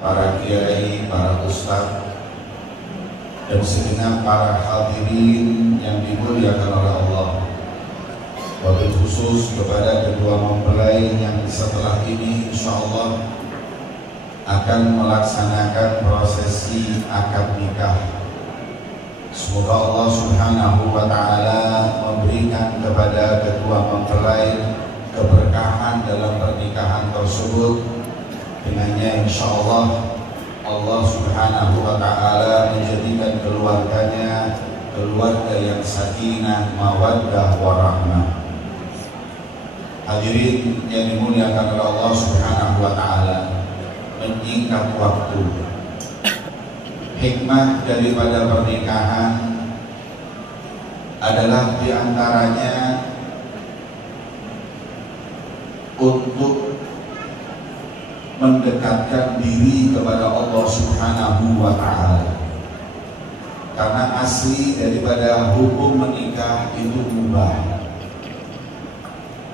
para kiai, para ustaz, dan segenap para hadirin yang dimuliakan oleh Allah. Wabil khusus kepada kedua mempelai yang setelah ini insyaallah akan melaksanakan prosesi akad nikah. Semoga Allah Subhanahu wa ta'ala memberikan kepada kedua mempelai keberkahan dalam pernikahan tersebut. Dengannya insyaallah Allah Subhanahu wa ta'ala menjadikan keluarganya keluarga yang sakinah, mawaddah, warahmah. Hadirin yang dimuliakan oleh Allah Subhanahu wa ta'ala, menyingkat waktu, hikmah daripada pernikahan adalah diantaranya untuk mendekatkan diri kepada Allah Subhanahu wa ta'ala. Karena asli daripada hukum menikah itu mubah.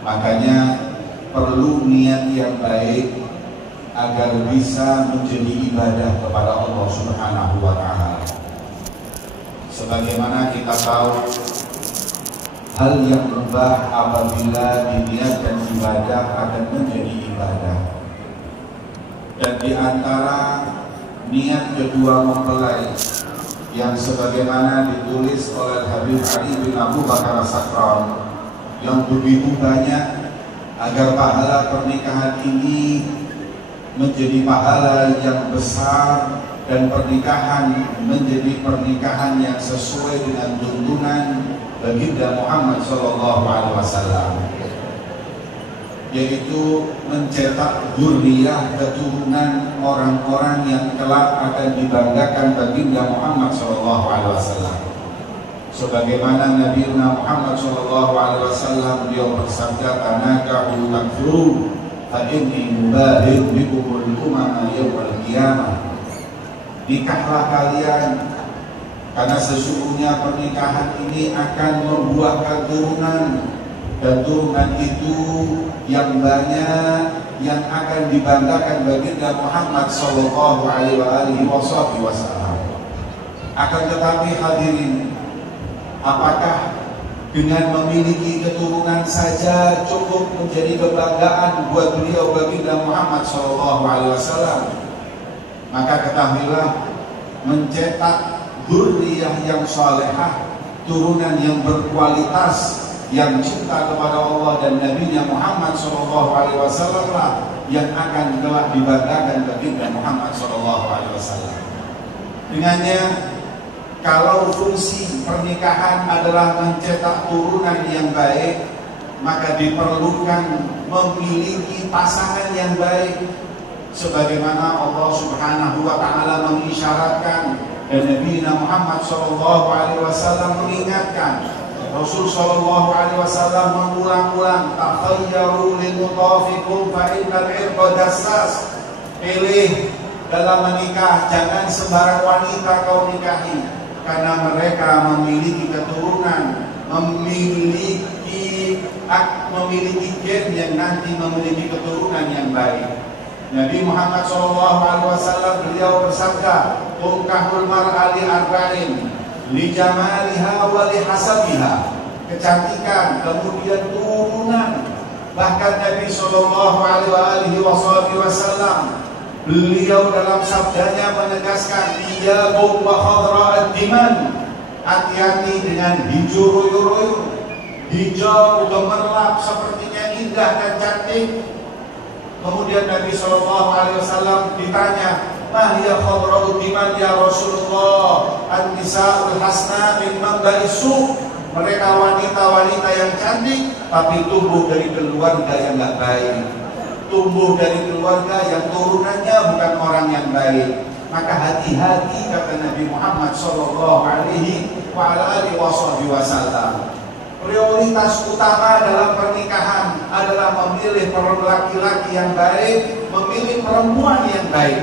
Makanya perlu niat yang baik agar bisa menjadi ibadah kepada Allah Subhanahu wa ta'ala. Sebagaimana kita tahu, hal yang mubah apabila diniatkan ibadah akan menjadi ibadah. Dan di antara niat kedua mempelai yang sebagaimana ditulis oleh Habib Ali bin Abu Bakar As-Sakran yang begitu banyak, agar pahala pernikahan ini menjadi pahala yang besar dan pernikahan menjadi pernikahan yang sesuai dengan tuntunan baginda Muhammad SAW, yaitu mencetak dzurriyyah, keturunan orang-orang yang kelak akan dibanggakan baginda Muhammad SAW. Sebagaimana Nabi Muhammad SAW beliau bersabda, "Tanakahu takfurun, fa inni mubahir bikumul umama yawmal qiyamah." Nikahlah kalian, karena sesungguhnya pernikahan ini akan membuahkan turunan, dan turunan itu yang banyak yang akan dibanggakan baginda Muhammad SAW. Akan tetapi hadirin, apakah dengan memiliki keturunan saja cukup menjadi kebanggaan buat beliau baginda Muhammad SAW? Maka ketahuilah, mencetak dzurriyyah yang salehah, turunan yang berkualitas, yang cinta kepada Allah dan Nabi-Nya Muhammad SAW lah yang akan telah dibanggakan baginda Muhammad SAW. Dengannya, kalau fungsi pernikahan adalah mencetak turunan yang baik, maka diperlukan memiliki pasangan yang baik. Sebagaimana Allah Subhanahu wa ta'ala mengisyaratkan dan Nabi Muhammad SAW mengingatkan, Rasul sallallahu alaihi wasallam mengulang-ulang, "Takhayyaru lil mutafikum fa innal irqa dassas." Pilih dalam menikah, jangan sembarang wanita kau nikahi, karena mereka memiliki keturunan, memiliki gen yang nanti memiliki keturunan yang baik. Nabi Muhammad SAW beliau bersabda, "Tunkahul mar'a li arba'in, li jamaliha wa li hasabiha." Kecantikan, kemudian turunan. Bahkan Nabi SAW beliau dalam sabdanya menegaskan, "Iyyakum wa khadra'ad diman." Hati-hati dengan hijau royo-royo, hijau gemerlap sepertinya indah dan cantik. Kemudian Nabi SAW ditanya, "Ma hiya khadra'ud diman ya Rasulullah?" "An-nisa'ul hasna min manba'is su'." Mereka wanita-wanita yang cantik, tapi tumbuh dari keluarga yang gak baik, tumbuh dari keluarga yang turunannya bukan orang yang baik. Maka hati-hati, kata Nabi Muhammad SAW. Prioritas utama dalam pernikahan adalah memilih laki-laki yang baik, memilih perempuan yang baik.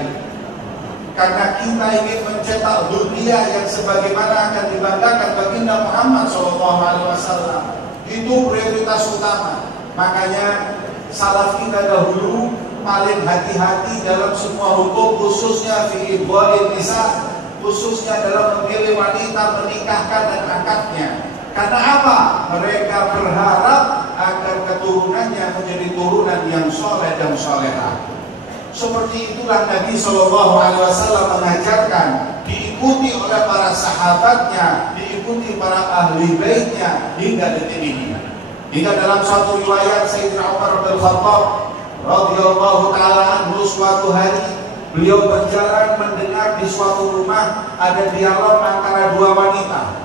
Karena kita ingin mencetak dzurriyyah yang sebagaimana akan dibanggakan baginda Muhammad SAW. Itu prioritas utama. Makanya salaf kita dahulu paling hati-hati dalam semua hukum, khususnya fi idwa'in nisa, khususnya dalam memilih wanita, menikahkan dan akadnya. Karena apa? Mereka berharap agar keturunannya menjadi turunan yang soleh dan solehah. Seperti itulah Nabi Shallallahu Alaihi Wasallam mengajarkan, diikuti oleh para sahabatnya, diikuti para ahli baitnya hingga detik ini. Hingga dalam satu riwayat Sayyidina Umar bin Khattab radhiyallahu taala anhu, suatu hari beliau berjalan mendengar di suatu rumah ada dialog antara dua wanita.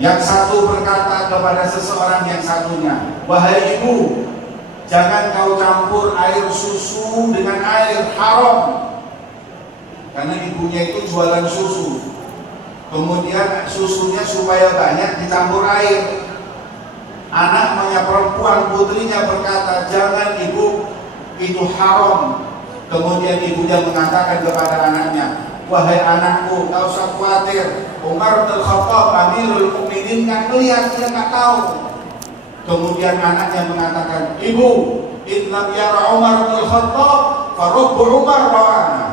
Yang satu berkata kepada seseorang yang satunya, "Wahai ibu, jangan kau campur air susu dengan air haram." Karena ibunya itu jualan susu. Kemudian susunya supaya banyak dicampur air. Anaknya perempuan, putrinya berkata, "Jangan ibu, itu haram." Kemudian ibunya mengatakan kepada anaknya, "Wahai anakku, tak usah khawatir, Umar bin Khattab Amirul Mukminin nggak melihat, dia nggak tahu." Kemudian anaknya mengatakan, "Ibu, in lam yara Umar bin Khattab, farubbu Umar ra'ana."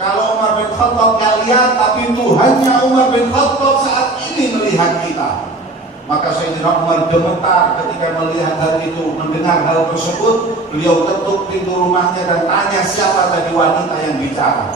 Kalau Umar bin Khattab nggak lihat, tapi Tuhannya Umar bin Khattab saat ini melihat kita. Maka Sayyidina Umar gemetar ketika melihat hal itu, mendengar hal tersebut. Beliau ketuk pintu rumahnya dan tanya siapa tadi wanita yang bicara.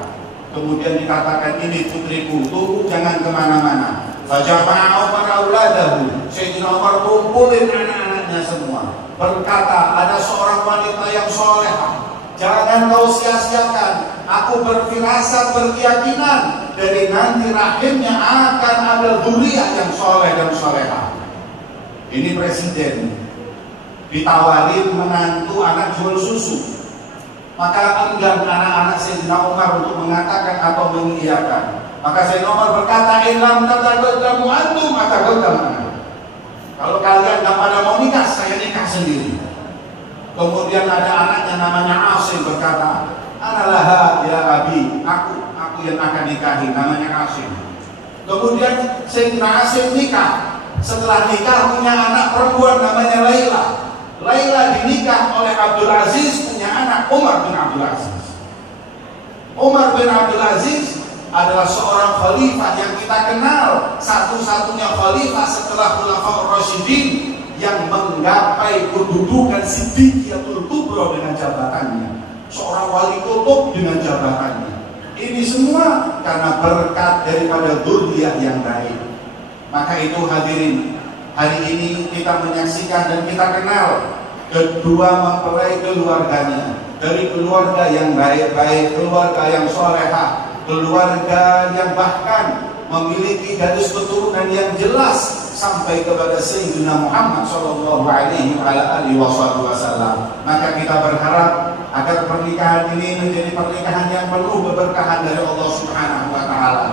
Kemudian dikatakan, "Ini putriku, tunggu jangan kemana-mana." Fajama'a Umar auladahu. Sayyidina Umar kumpulin anak-anaknya semua. Berkata, "Ada seorang wanita yang solehah, jangan kau sia-siakan. Aku berfirasat, berkeyakinan dari nanti rahimnya akan ada dzurriyyah yang soleh dan solehah." Ini presiden ditawarin menantu anak jual susu. Maka enggan anak-anak Sayyidina Umar untuk mengatakan atau mengiyakan. Maka Sayyidina Umar berkata, "Ilam tataqaddamu antum ataqaddam." Kalau kalian tak pada mau nikah, saya nikah sendiri. Kemudian ada anaknya namanya Asim berkata, "Analaha ya abi, aku yang akan nikahi," namanya Asim. Kemudian Sayyidina Asim nikah. Setelah nikah punya anak perempuan namanya Laila. Laila dinikah oleh Abdul Aziz, punya anak Umar bin Abdul Aziz. Umar bin Abdul Aziz adalah seorang khalifah yang kita kenal, satu-satunya khalifah setelah Khulafaur Rasyidin yang menggapai kedudukan Siddiqiyatul Kubra dengan jabatannya. Seorang wali kutub dengan jabatannya. Ini semua karena berkat daripada dzurriyyah yang baik. Maka itu hadirin, hari ini kita menyaksikan dan kita kenal kedua mempelai keluarganya. Dari keluarga yang baik-baik, keluarga yang solehah, keluarga yang bahkan memiliki garis keturunan yang jelas sampai kepada Sayyidina Muhammad Sallallahu Alaihi Wasallam. Maka kita berharap agar pernikahan ini menjadi pernikahan yang penuh keberkahan dari Allah Subhanahu Wa Taala.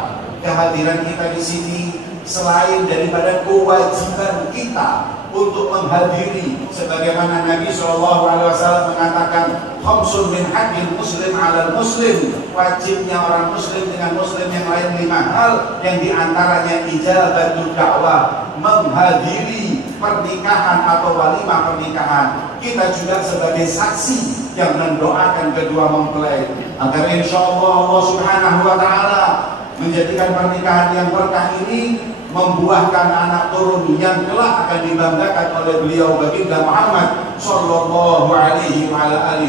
Kehadiran kita di sini selain daripada kewajiban kita untuk menghadiri, sebagaimana Nabi SAW mengatakan, "Khamsun min haqqil muslim 'alal muslim." Wajibnya orang muslim dengan muslim yang lain 5 hal, yang diantaranya ijabatul dakwah, menghadiri pernikahan atau walimah pernikahan. Kita juga sebagai saksi yang mendoakan kedua mempelai agar insyaallah Allah Subhanahu Wa Taala menjadikan pernikahan yang berkah ini membuahkan anak turun yang kelak akan dibanggakan oleh beliau baginda Muhammad Sallallahu Alaihi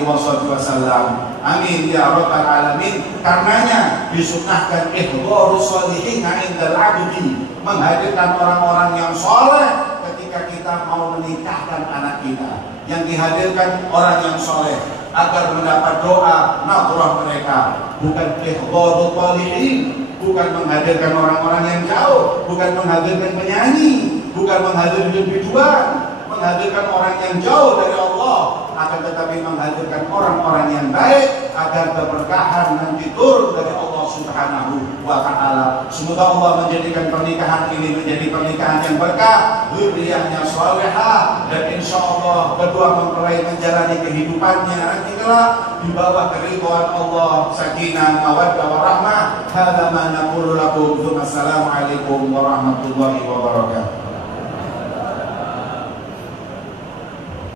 Wasallam. Amin ya rabbal alamin. Karenanya disunnahkan ihdharus sholihin 'indal 'abdi, menghadirkan orang-orang yang soleh ketika kita mau menikahkan anak kita. Yang dihadirkan orang yang soleh agar mendapat doa nadrah mereka, bukan ihdharul sholihin, bukan menghadirkan orang-orang yang jauh, bukan menghadirkan penyanyi, bukan menghadirkan biduan, menghadirkan orang yang jauh dari Allah, akan tetapi menghadirkan orang-orang yang baik agar keberkahan nanti turun dari Allah Subhanahu Wa Taala. Semoga Allah menjadikan pernikahan ini menjadi pernikahan yang berkah, dzurriyyahnya salehah, dan insya Allah kedua mempelai menjalani kehidupannya nanti kelak di bawah keridhaan Allah, sakinah, mawaddah, warahmah. Hadza ma naqulu lakum. Wassalamualaikum warahmatullahi wabarakatuh.